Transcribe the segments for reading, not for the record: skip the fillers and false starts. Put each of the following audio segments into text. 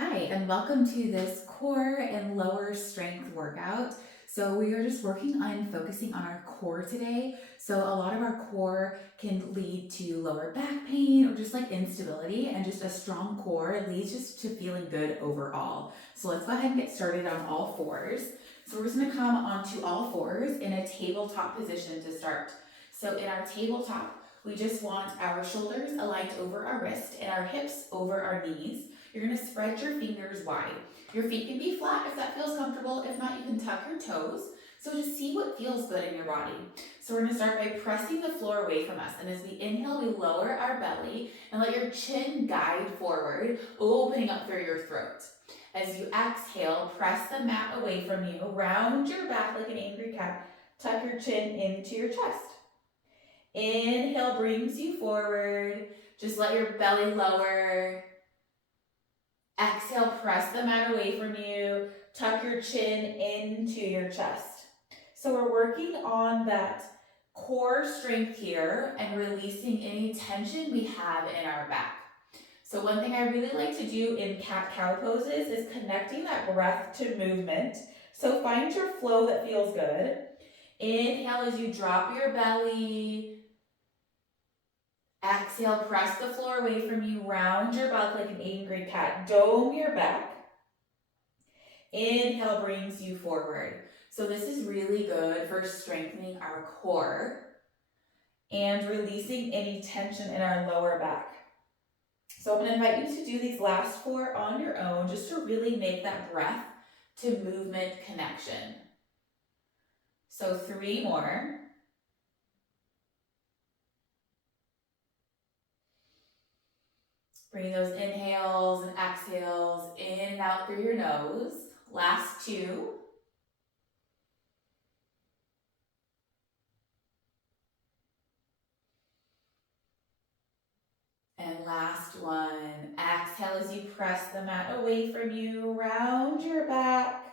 Hi, and welcome to this core and lower strength workout. So we are just working on focusing on our core today. So a lot of our core can lead to lower back pain or just like instability, and just a strong core leads just to feeling good overall. So let's go ahead and get started on all fours. So we're just gonna come onto all fours in a tabletop position to start. So in our tabletop, we just want our shoulders aligned over our wrist and our hips over our knees. You're gonna spread your fingers wide. Your feet can be flat if that feels comfortable. If not, you can tuck your toes. So just see what feels good in your body. So we're gonna start by pressing the floor away from us. And as we inhale, we lower our belly and let your chin guide forward, opening up through your throat. As you exhale, press the mat away from you, round your back like an angry cat, tuck your chin into your chest. Inhale brings you forward. Just let your belly lower. Exhale, press the mat away from you. Tuck your chin into your chest. So we're working on that core strength here and releasing any tension we have in our back. So one thing I really like to do in cat-cow poses is connecting that breath to movement. So find your flow that feels good. Inhale as you drop your belly. Exhale, press the floor away from you, round your back like an angry cat, dome your back. Inhale brings you forward. So this is really good for strengthening our core and releasing any tension in our lower back. So I'm going to invite you to do these last four on your own, just to really make that breath to movement connection. So 3 more. Bring those inhales and exhales in and out through your nose. Last 2. And last one. Exhale as you press the mat away from you, round your back.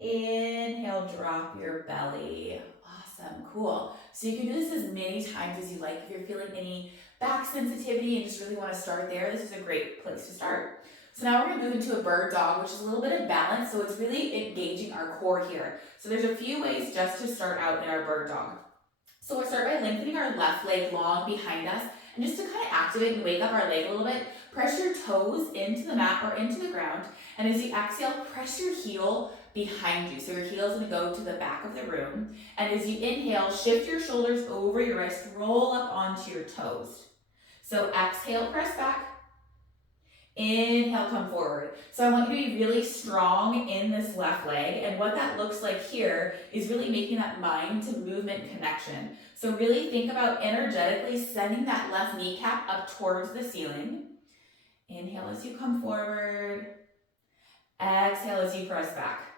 Inhale, drop your belly. Awesome, cool. So you can do this as many times as you like. If you're feeling any back sensitivity and just really want to start there, this is a great place to start. So now we're going to move into a bird dog, which is a little bit of balance. So it's really engaging our core here. So there's a few ways just to start out in our bird dog. So we'll start by lengthening our left leg long behind us. And just to kind of activate and wake up our leg a little bit, press your toes into the mat or into the ground. And as you exhale, press your heel behind you. So your heel is going to go to the back of the room. And as you inhale, shift your shoulders over your wrist, roll up onto your toes. So exhale, press back. Inhale, come forward. So I want you to be really strong in this left leg. And what that looks like here is really making that mind to movement connection. So really think about energetically sending that left kneecap up towards the ceiling. Inhale as you come forward. Exhale as you press back.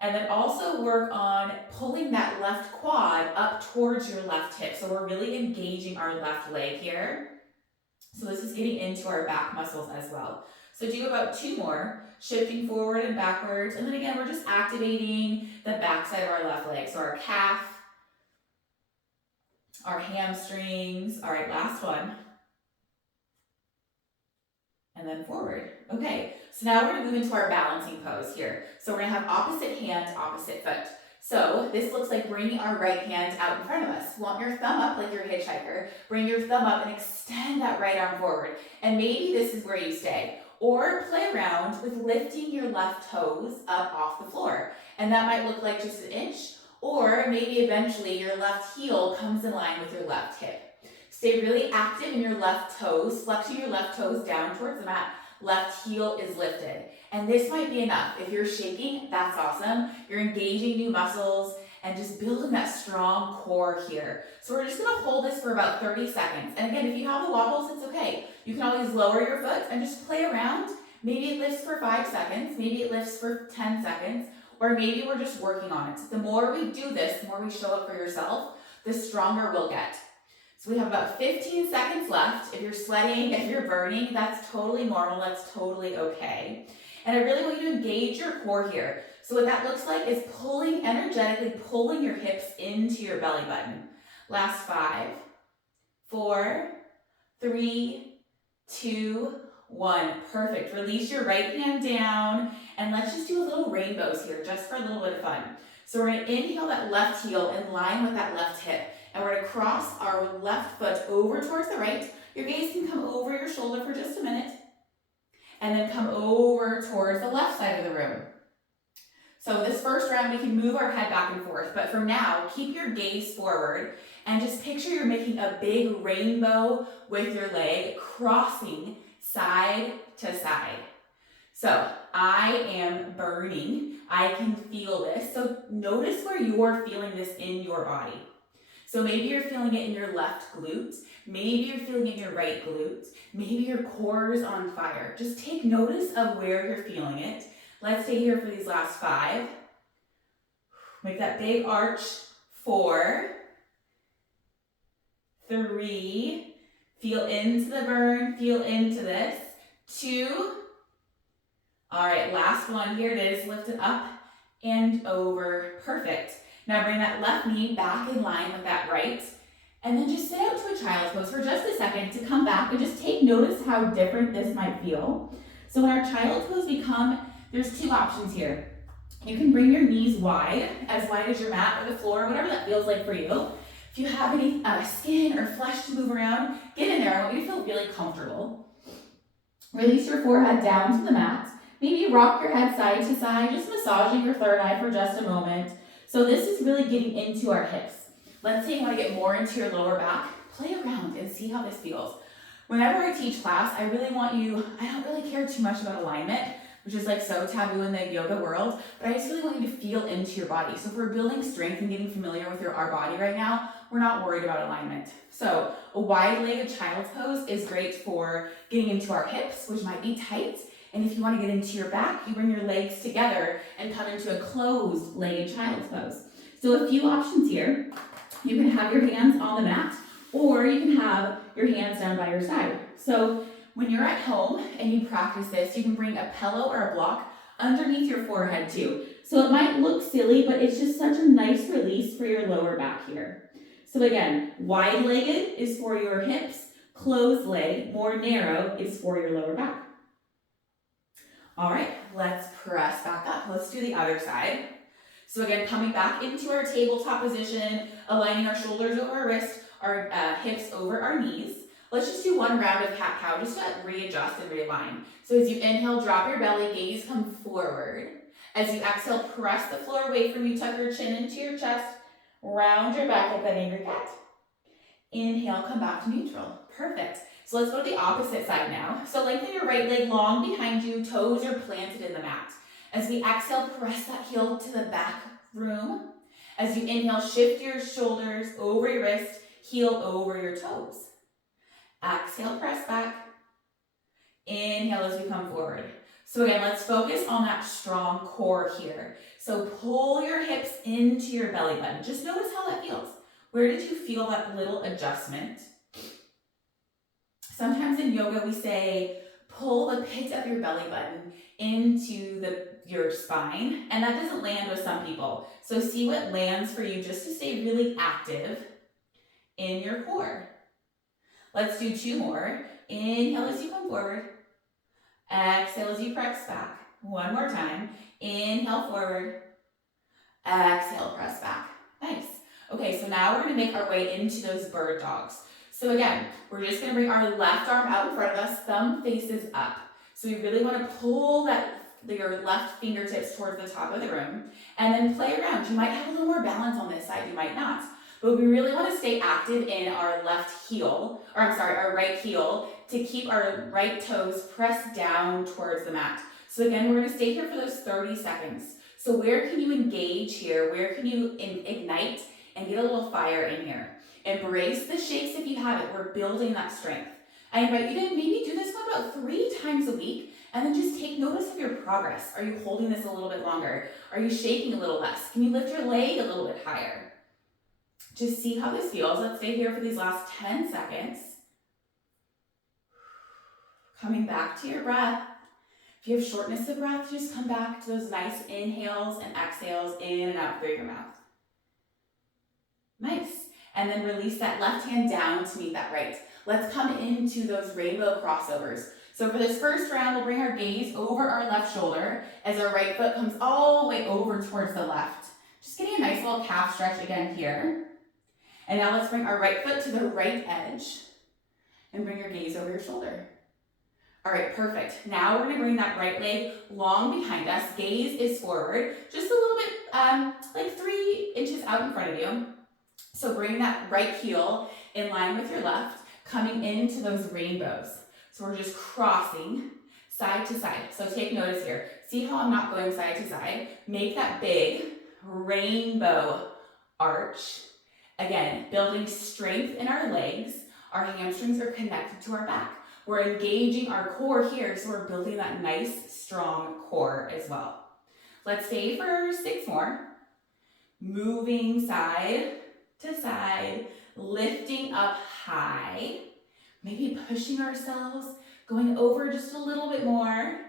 And then also work on pulling that left quad up towards your left hip. So we're really engaging our left leg here. So this is getting into our back muscles as well. So do about 2 more, shifting forward and backwards. And then again, we're just activating the back side of our left leg. So our calf, our hamstrings. All right, last one. And then forward. Okay, so now we're gonna move into our balancing pose here. So we're gonna have opposite hand, opposite foot. So this looks like bringing our right hand out in front of us. Want your thumb up like you're a hitchhiker. Bring your thumb up and extend that right arm forward. And maybe this is where you stay. Or play around with lifting your left toes up off the floor. And that might look like just an inch, or maybe eventually your left heel comes in line with your left hip. Stay really active in your left toes, flexing your left toes down towards the mat. Left heel is lifted. And this might be enough. If you're shaking, that's awesome. You're engaging new muscles and just building that strong core here. So we're just gonna hold this for about 30 seconds. And again, if you have the wobbles, it's okay. You can always lower your foot and just play around. Maybe it lifts for 5 seconds, maybe it lifts for 10 seconds, or maybe we're just working on it. The more we do this, the more we show up for yourself, the stronger we'll get. So we have about 15 seconds left. If you're sweating, if you're burning, that's totally normal, that's totally okay. And I really want you to engage your core here. So what that looks like is energetically pulling your hips into your belly button. Last 5, 4, 3, 2, 1. Perfect. Release your right hand down, and let's just do a little rainbows here, just for a little bit of fun. So we're going to inhale that left heel in line with that left hip, and we're going to cross our left foot over towards the right. Your gaze can come over your shoulder for just a minute, and then come over towards the left side of the room. So this first round, we can move our head back and forth, but for now, keep your gaze forward, and just picture you're making a big rainbow with your leg, crossing side to side. So I am burning. I can feel this. So notice where you're feeling this in your body. So maybe you're feeling it in your left glute. Maybe you're feeling it in your right glute. Maybe your core is on fire. Just take notice of where you're feeling it. Let's stay here for these last 5. Make that big arch. 4, 3, feel into the burn, feel into this. 2, all right, last one, here it is, lift it up and over, perfect. Now bring that left knee back in line with that right, and then just sit out to a child's pose for just a second to come back and just take notice how different this might feel. So when our child's pose there's 2 options here. You can bring your knees wide as your mat or the floor, whatever that feels like for you. If you have any skin or flesh to move around, get in there. I want you to feel really comfortable. Release your forehead down to the mat. Maybe rock your head side to side, just massaging your third eye for just a moment. So this is really getting into our hips. Let's say you want to get more into your lower back. Play around and see how this feels. Whenever I teach class, I don't really care too much about alignment, which is like so taboo in the yoga world, but I just really want you to feel into your body. So if we're building strength and getting familiar with our body right now, we're not worried about alignment. So a wide-legged child's pose is great for getting into our hips, which might be tight. And if you want to get into your back, you bring your legs together and come into a closed-legged child's pose. So a few options here. You can have your hands on the mat, or you can have your hands down by your side. So when you're at home and you practice this, you can bring a pillow or a block underneath your forehead too. So it might look silly, but it's just such a nice release for your lower back here. So again, wide-legged is for your hips, closed leg, more narrow is for your lower back. All right, let's press back up. Let's do the other side. So again, coming back into our tabletop position, aligning our shoulders over our wrist, our hips over our knees. Let's just do one round of cat-cow just to readjust and realign. So as you inhale, drop your belly, gaze come forward. As you exhale, press the floor away from you, tuck your chin into your chest, round your back like that angry cat. Inhale, come back to neutral. Perfect. So let's go to the opposite side now. So lengthen your right leg long behind you, toes are planted in the mat. As we exhale, press that heel to the back room. As you inhale, shift your shoulders over your wrist, heel over your toes. Exhale, press back. Inhale as we come forward. So again, let's focus on that strong core here. So pull your hips into your belly button. Just notice how that feels. Where did you feel that little adjustment? Sometimes in yoga we say, pull the pit of your belly button into your spine, and that doesn't land with some people. So see what lands for you just to stay really active in your core. Let's do 2 more. Inhale as you come forward. Exhale as you press back. One more time. Inhale forward. Exhale, press back. Nice. Okay, so now we're going to make our way into those bird dogs. So again, we're just going to bring our left arm out in front of us, thumb faces up. So we really want to pull your left fingertips towards the top of the room and then play around. You might have a little more balance on this side, you might not. But we really want to stay active in our our right heel to keep our right toes pressed down towards the mat. So again, we're going to stay here for those 30 seconds. So where can you engage here? Where can you ignite and get a little fire in here? Embrace the shakes if you have it. We're building that strength. I invite you to maybe do this one about 3 times a week and then just take notice of your progress. Are you holding this a little bit longer? Are you shaking a little less? Can you lift your leg a little bit higher? Just see how this feels. Let's stay here for these last 10 seconds. Coming back to your breath. If you have shortness of breath, just come back to those nice inhales and exhales in and out through your mouth. Nice. And then release that left hand down to meet that right. Let's come into those rainbow crossovers. So for this first round, we'll bring our gaze over our left shoulder as our right foot comes all the way over towards the left. Just getting a nice little calf stretch again here. And now let's bring our right foot to the right edge and bring your gaze over your shoulder. All right, perfect. Now we're gonna bring that right leg long behind us. Gaze is forward, just a little bit, like 3 inches out in front of you. So bring that right heel in line with your left, coming into those rainbows. So we're just crossing side to side. So take notice here. See how I'm not going side to side? Make that big rainbow arch. Again, building strength in our legs. Our hamstrings are connected to our back. We're engaging our core here, so we're building that nice, strong core as well. Let's stay for 6 more. Moving side to side, lifting up high, maybe pushing ourselves, going over just a little bit more.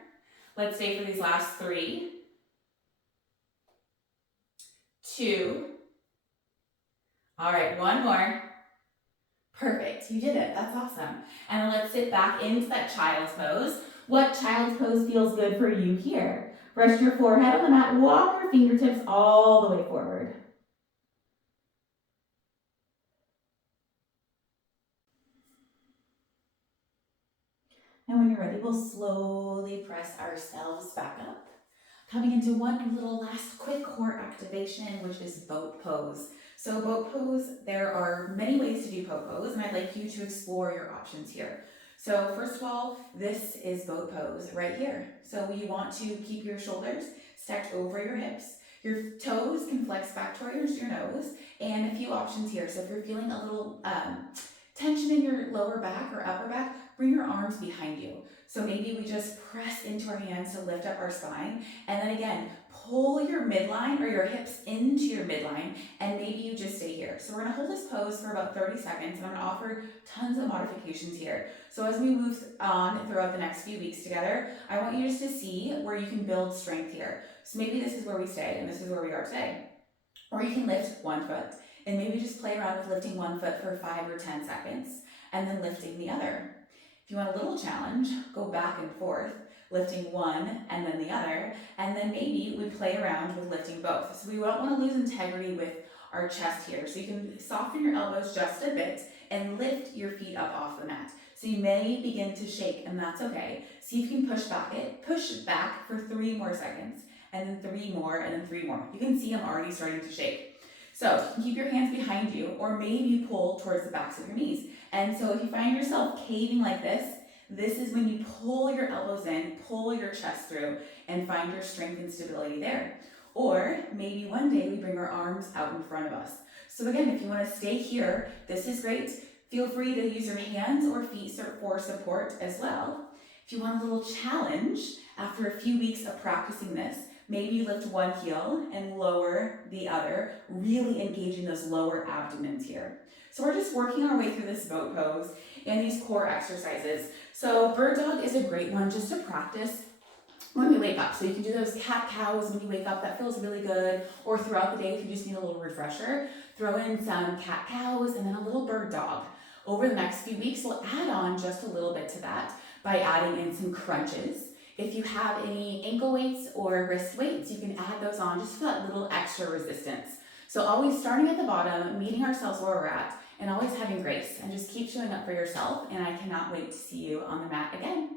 Let's stay for these last 3, 2. All right, 1 more. Perfect, you did it, that's awesome. And then let's sit back into that child's pose. What child's pose feels good for you here? Rest your forehead on the mat, walk your fingertips all the way forward. And when you're ready, we'll slowly press ourselves back up. Coming into one little last quick core activation, which is boat pose. So boat pose, there are many ways to do boat pose, and I'd like you to explore your options here. So first of all, this is boat pose right here. So you want to keep your shoulders stacked over your hips. Your toes can flex back towards your nose, and a few options here. So if you're feeling a little tension in your lower back or upper back, bring your arms behind you. So maybe we just press into our hands to lift up our spine, and then again, pull your midline or your hips into your midline, and maybe you just stay here. So we're gonna hold this pose for about 30 seconds, and I'm gonna offer tons of modifications here. So as we move on throughout the next few weeks together, I want you just to see where you can build strength here. So maybe this is where we stay, and this is where we are today. Or you can lift 1 foot, and maybe just play around with lifting 1 foot for 5 or 10 seconds, and then lifting the other. If you want a little challenge, go back and forth, lifting one and then the other, and then maybe we play around with lifting both. So we don't want to lose integrity with our chest here. So you can soften your elbows just a bit and lift your feet up off the mat. So you may begin to shake, and that's okay. See if you can push back for 3 more seconds, and then 3 more, and then 3 more. You can see I'm already starting to shake. So you can keep your hands behind you, or maybe pull towards the backs of your knees. And so if you find yourself caving like this is when you pull your elbows in, pull your chest through, and find your strength and stability there. Or maybe one day we bring our arms out in front of us. So again, if you want to stay here, this is great. Feel free to use your hands or feet for support as well. If you want a little challenge, after a few weeks of practicing this, maybe you lift one heel and lower the other, really engaging those lower abdomens here. So we're just working our way through this boat pose and these core exercises. So bird dog is a great one just to practice when we wake up. So you can do those cat cows when you wake up, that feels really good. Or throughout the day, if you just need a little refresher, throw in some cat cows and then a little bird dog. Over the next few weeks, we'll add on just a little bit to that by adding in some crunches. If you have any ankle weights or wrist weights, you can add those on just for that little extra resistance. So always starting at the bottom, meeting ourselves where we're at, and always having grace, and just keep showing up for yourself, and I cannot wait to see you on the mat again.